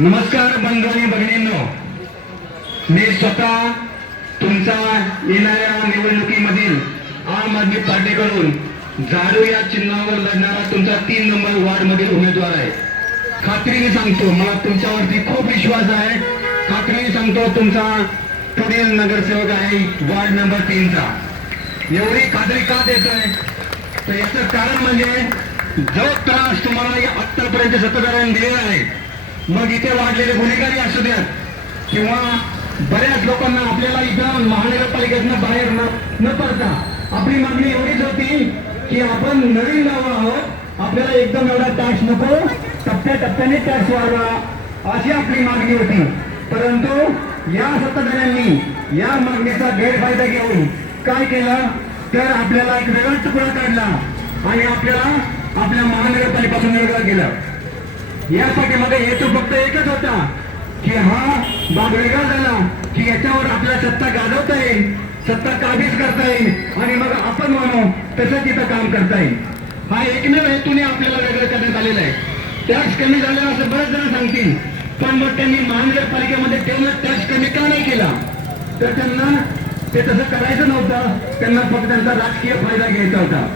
नमस्कार बंधू आणि भगिनींनो, मी स्वतः तुमचा येणाऱ्या निवडणुकीमधील आम आदमी पार्टीकडून झाडू या चिन्हावर लढणारा तुमचा 3 नंबर वार्ड मधील उमेदवार आहे। खात्रीने सांगतो, मला तुमच्यावरती खूप विश्वास आहे। खात्रीने सांगतो, तुमचा पुढील नगरसेवक आहे वार्ड नंबर 3 चा। एवढी खात्री का देतोय तर याचं कारण म्हणजे जो त्रास तुम्हाला या आतापर्यंत सत्ताधाऱ्यांनी दिलेला आहे, मग इथे वाढलेले गुन्हेगारी असू द्यात किंवा बऱ्याच लोकांना आपल्याला इथं महानगरपालिकेतनं बाहेर न पडता आपली मागणी एवढीच होती की आपण नवीन गाव आहोत, आपल्याला एकदम एवढा टॅक्स नको, टप्प्याटप्प्याने टॅक्स वाढवा अशी आपली मागणी होती। परंतु या सत्ताधाऱ्यांनी या मागणीचा गैरफायदा घेऊन काय केलं तर आपल्याला एक वेगळा तुकडा काढला आणि आपल्याला आपल्या महानगरपालिकेपासून वेगळा केला। यासाठी मध्ये हेतू फक्त एकच होता की हा भाग वेगळा झाला की याच्यावर आपल्याला सत्ता गाजवता येईल, सत्ता काबीज करता येईल आणि मग आपण म्हणू तसं तिथं काम करता येईल। हा एकमेव हेतूने आपल्याला वेगळं करण्यात आलेला आहे। टॅक्स कमी झाला असं बरेच जण सांगतील, पण मग त्यांनी महानगरपालिकेमध्ये तेवढं टॅक्स कमी का नाही केला तर त्यांना ते तसं करायचं नव्हतं, त्यांना फक्त त्यांचा राजकीय फायदा घ्यायचा होता।